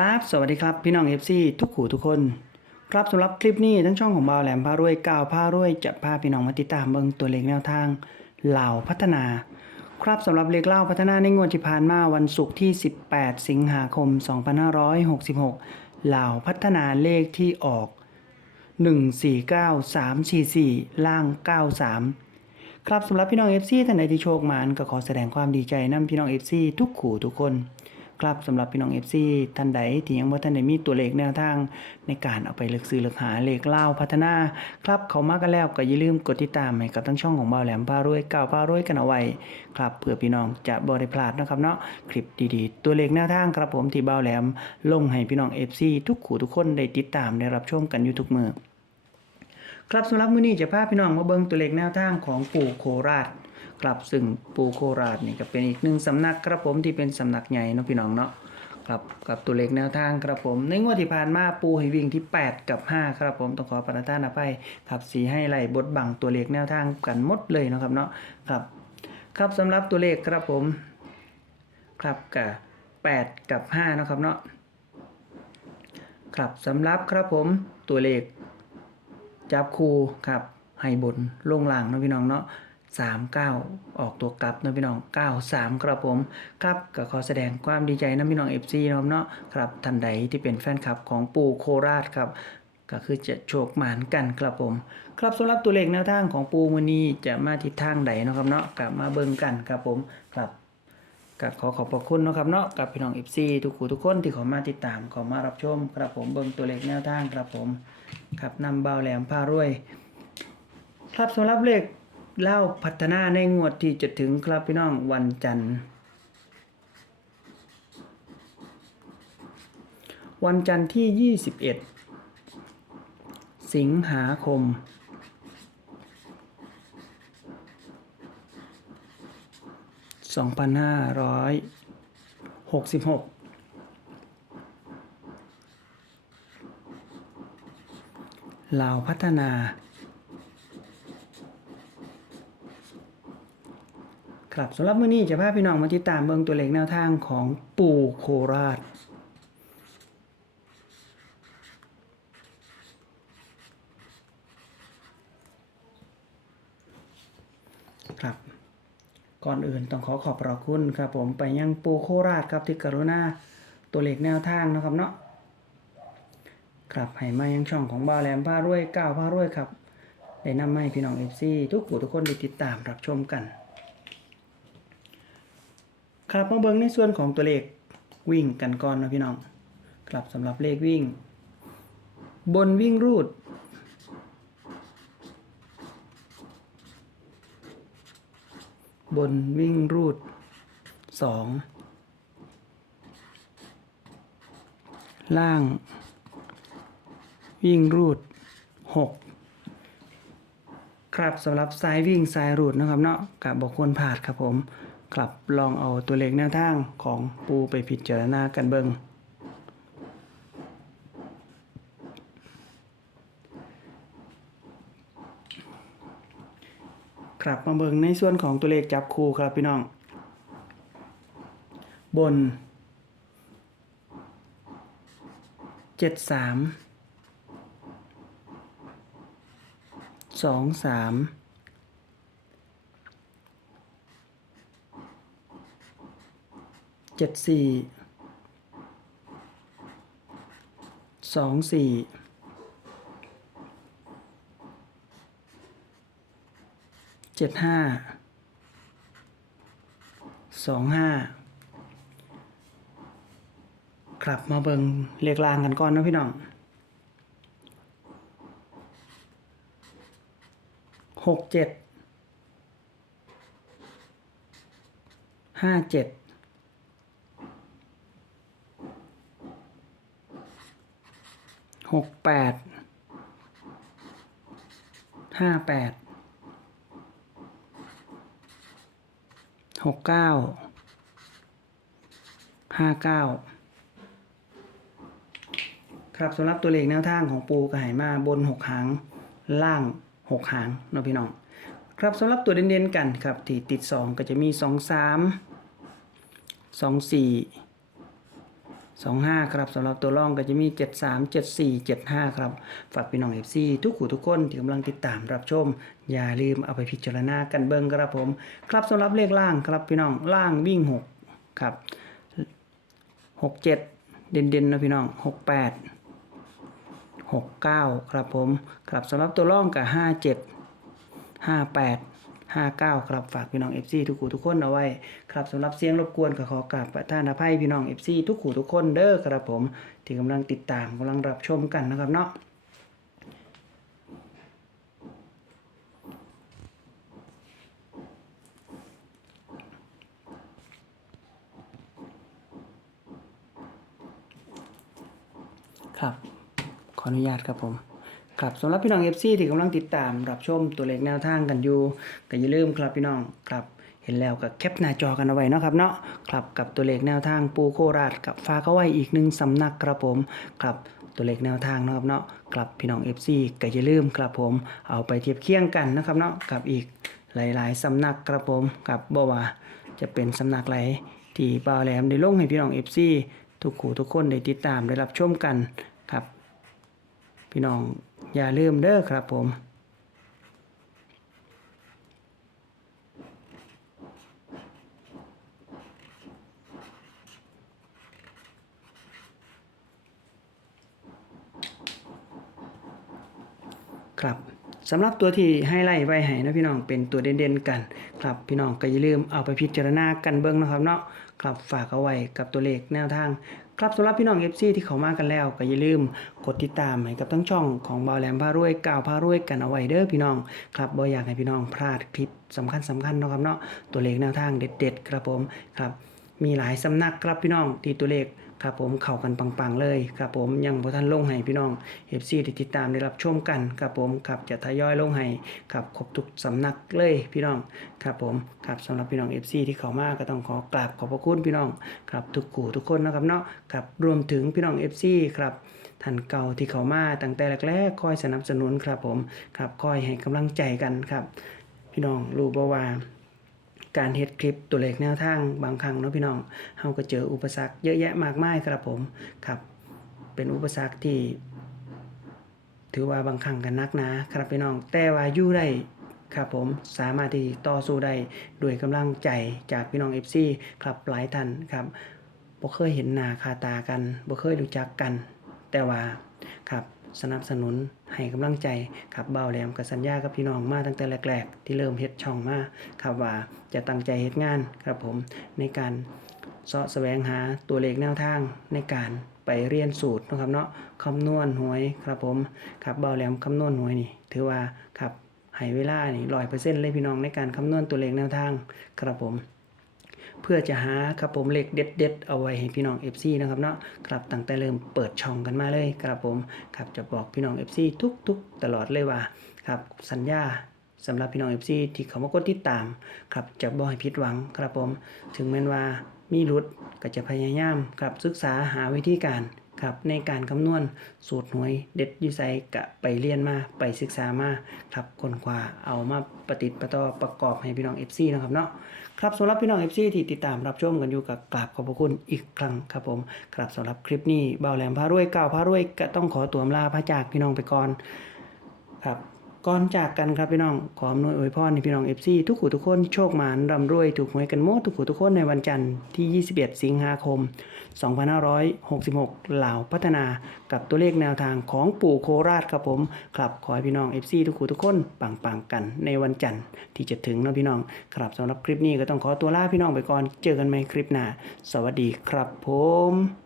ครับ สวัสดีครับ พี่น้อง FC ทุกขู่ทุกคน ครับสำหรับคลิปนี้ทั้งช่องของบ่าวแหลมพารวยก้าวพารวย จะพาพี่น้องมาติดตามเบิ่งตัวเลขแนวทางเหล่าพัฒนา ครับสำหรับเลขเล่าพัฒนาในงวดที่ผ่านมาวันศุกร์ที่ 18 สิงหาคม 2566เหล่าพัฒนาเลขที่ออก 149344 ล่าง 93ครับสำหรับพี่น้อง FC ท่านใดที่โชคมานก็ขอแสดงความดีใจนํพี่น้อง FC ทุกขู่ทุกคน ครับสำหรับพี่น้อง FC ท่านใดที่ยังบ่ท่านได้มีตัวเลขแนวทางในการเอาไปเลือกซื้อเลือกหาเลขเล่าพัฒนา ครับเขามากันแล้วก็อย่าลืมกดติดตามให้กับทั้งช่องของบ่าวแหลมพารวยก้าวพารวยกันเอาไว้ครับเพื่อพี่น้องจะบ่ได้พลาดนะครับเนาะคลิปดีๆ ตัวเลขแนวทางครับผมที่บ่าวแหลม ลงให้พี่น้อง FC ทุกขู่ทุกคนได้ติดตามได้รับชมกันอยู่ทุกมือครับสำหรับมื้อนี้จะพาพี่น้องมาเบิ่งตัวเลขแนวทางของปู่โคราช ครับซึ่งปูโคราชนี่ก็เป็นอีกหนึ่งสำนักครับผมที่เป็นสำนักใหญ่เนาะพี่น้องเนาะครับกับตัวเลขแนวทางครับผม ในงวดที่ผ่านมาปูให้วิ่งที่ 8 กับ 5 ครับผมต้องขอประทานอภัยครับสีให้ไหลบทบังตัวเลขแนวทางกันหมดเลยนะครับเนาะครับ ครับสำหรับตัวเลขครับผม ครับกับ8กับ5นะครับเนาะครับสำหรับครับผมตัวเลขจับคู่ครับให้บนลงล่างนะพี่น้องเนาะ สามเก้าออกตัวกลับนะพี่น้องเก้าสามครับผมครับก็ขอแสดงความดีใจนะพี่น้องเอฟซีนะครับเนาะครับท่านใดที่เป็นแฟนคลับของปู่โคราชครับก็คือจะโชคหมานกันครับผม ครับสำหรับตัวเลขแนวทางของปูวันนี้จะมาทิศทางใดนะครับเนาะกลับมาเบิ่งกันครับผมครับก็ขอขอบพระคุณนะครับเนาะกับพี่น้องเอฟซีทุกคู่ทุกคนที่ขอมาติดตามขอมารับชมครับผมเบิ่งตัวเลขแนวทางครับผมครับนำเบาแหลมพารวย ครับสำหรับเลข เล่าพัฒนาในงวดที่จะถึงครับพี่น้องวันจันทร์ วันจันทร์ที่ 21 สิงหาคม 2566ลาวพัฒนา ครับสำหรับมื้อนี้จะพาพี่น้องมาติดตามเบิ่งตัวเลขแนวทางของปู่โคราช ครับ ก่อนอื่นต้องขอขอบพระคุณครับ ผมไปยังปู่โคราชครับที่กรุณาตัวเลขแนวทางนะครับเนาะครับให้มายังช่องของบาแหลมผ้ารวยก้าวผ้ารวยครับได้นำให้พี่น้องเอฟซีทุกผู้ทุกคนได้ติดตามรับชมกัน ครับมาเบิ่งในส่วนของตัวเลขวิ่งกันก่อนนะพี่น้องครับสำหรับเลขวิ่ง บนวิ่งรูด บนวิ่งรูดสองล่าง วิ่งรูด 6 ครับสำหรับสายวิ่งสายรูดนะครับเนาะกับบอกควรผ่าดครับผม กลับลองเอาตัวเลขแนวทางของปูไปพิจารณากันเบิงครับมาเบิงในส่วนของตัวเลขจับคู่ครับพี่น้อง บน เจ็ดสามสองสาม เจ็ดสี่สองสี่เจ็ดห้าสองห้าครับมาเบิงเลขลางกันก่อนนะพี่น้องหกเจ็ดห้าเจ็ด หกแปดห้าแปดหกเก้าห้าเก้าครับสำหรับตัวเลขแนวทางของปูกระหายมาบนหกหางล่างหกหางนะพี่น้อง ครับสำหรับตัวเด่นๆกันครับที่ติดสองก็จะมีสองสามสองสี่ 25 ครับสำหรับตัวร่องก็จะมี 73 74 75 ครับ ฝากพี่น้อง FC ทุกขู่ทุกคนที่กำลังติดตามรับชม อย่าลืมเอาไปพิจารณากันเบิ่งครับผม ครับสำหรับเลขล่างครับพี่น้องล่างวิ่ง 6 ครับ 67 เด่นๆนะพี่น้อง 68 69 ครับผม ครับสำหรับตัวร่องกับ 57 58 59ครับฝากพี่น้อง FC ทุกขู่ทุกคนเอาไว้ครับสำหรับเสียงรบกวนก็ขอกราบประทานอภัยพี่น้อง FC ทุกขู่ทุกคนเด้อครับผม ที่กำลังติดตามกำลังรับชมกันนะครับเนาะครับ ขออนุญาตครับผม ครับสำหรับพี่น้อง FC ที่กำลังติดตามรับชมตัวเลขแนวทางกันอยู่ก็อย่าลืมครับพี่น้องครับเห็นแล้วก็แคปหน้าจอกันเอาไว้เนาะครับเนาะครับกับตัวเลขแนวทางปูโคราชกับฟ้าเข้าไว้อีกหนึ่งสำนักครับผมครับตัวเลขแนวทางนะครับเนาะครับพี่น้อง FC ก็อย่าลืมครับผมเอาไปเทียบเคียงกันนะครับเนาะกับอีกหลาย ๆสำนักครับผมกับบ่ว่าจะเป็นสำนักไหนที่บ่าวแหลมได้ลงให้พี่น้อง FC ทุกคู่ทุกคนได้ติดตามได้รับชมกัน พี่น้องอย่าลืมเด้อครับผมครับ สำหรับตัวที่ให้ไล่ไว้ให้นะพี่น้องเป็นตัวเด่นๆกัน ครับพี่น้องก็อย่าลืมเอาไปพิจารณากันเบิ่งนะครับเนาะครับฝากเอาไว้กับตัวเลขแนวทาง ครับสำหรับพี่น้อง FC ที่เขามากันแล้ว ก็อย่าลืมกดติดตามให้กับทั้งช่องของบาวแหลมพารวยกาวพารวยกันเอาไว้เด้อพี่น้อง ครับบ่อยากให้พี่น้องพลาดคลิปสำคัญสำคัญๆเนาะครับเนาะตัวเลขแนวทางเด็ด ๆ ครับผมครับ มีหลายสำนักครับพี่น้องที่ตัวเลขครับผมเข้ากันปังๆเลยครับผมยังบ่ทันลงให้พี่น้อง FC ที่ติดตามได้รับชมกันครับผมครับจะทยอยลงให้ครับครบทุกสำนักเลยพี่น้องครับผมครับสำหรับพี่น้อง FC ที่เข้ามาก็ต้องขอกราบขอบพระคุณพี่น้องครับทุกคู่ทุกคนนะครับเนาะครับรวมถึงพี่น้อง FC ครับท่านเก่าที่เข้ามาตั้งแต่แรกๆคอยสนับสนุนครับผมครับคอยให้กำลังใจกันครับ พี่น้องรู้บ่ว่า การเฮ็ดคลิปตัวเลขแนวทางบางครั้งเนาะพี่น้องเฮาก็เจออุปสรรคเยอะแยะมากมายครับผมครับ เป็นอุปสรรคที่ ถือว่าบางครั้งก็หนักนาครับพี่น้องแต่ว่าอยู่ได้ครับผมสามารถที่ต่อสู้ได้ด้วยกำลังใจจากพี่น้อง FC ครับหลายท่านครับบ่เคยเห็นหน้าคาตากันบ่เคยรู้จักกัน แต่ว่าครับสนับสนุน ให้กำลังใจครับเบาแหลมกับสัญญากับพี่น้องมาตั้งแต่แรก ๆ ที่เริ่มเฮ็ดช่องมาครับว่าจะตั้งใจเฮ็ดงานครับผมในการเสาะแสวงหาตัวเลขแนวทางในการไปเรียนสูตรนะครับเนาะคำนวณหวยครับผมครับเบาแหลมคำนวณหวยนี่ ถือว่าครับให้เวลานี่ร้อยเปอร์เซ็นต์เลยพี่น้องในการคำนวณตัวเลขแนวทางครับผม พื่อจะหาครับผมเลขเด็ดๆเอาไว้ให้พี่น้อง FC นะครับเนาะครับตั้งแต่เริ่มเปิดช่องกันมาเลยครับผมครับจะบอกพี่น้อง FC ทุกๆ ตลอดเลยว่าครับสัญญาสำหรับพี่น้อง FC ที่เขามากดติดตามครับจะบ่ให้ผิดหวังครับผม ถึงแม้นว่ามีรุดก็จะพยายามครับศึกษาหาวิธีการ ครับในการคำนวณสูตรหวยเด็ดยูไซกะไปเรียนมาไปศึกษามาครับคนขวาเอามาปฏิดประต่อประกอบให้พี่น้อง FC นะครับเนาะครับสำหรับพี่น้อง FC ที่ติดตามรับชมกันอยู่กับกราบขอบพระคุณอีกครั้งครับผมครับสำหรับคลิปนี้เบาแหลมพารวยเก่าวพารวยก็ต้องขอตัวลาพระจากพี่น้องไปก่อนครับ ก่อนจากกันครับพี่น้องขออำนวยอวยพรให้พี่น้อง FC ทุกขู่ทุกคนโชคหมานร่ำรวยถูกหวยกันหมดทุกขู่ทุกคนในวันจันทร์ที่ 21 สิงหาคม 2566 เหล่าพัฒนากับตัวเลขแนวทางของปู่โคราชครับผมครับขอให้พี่น้อง FC ทุกขู่ทุกคนปังๆกันในวันจันทร์ที่จะถึงนะพี่น้องครับสำหรับคลิปนี้ก็ต้องขอตัวลาพี่น้องไปก่อนเจอกันใหม่คลิปหน้าสวัสดีครับผม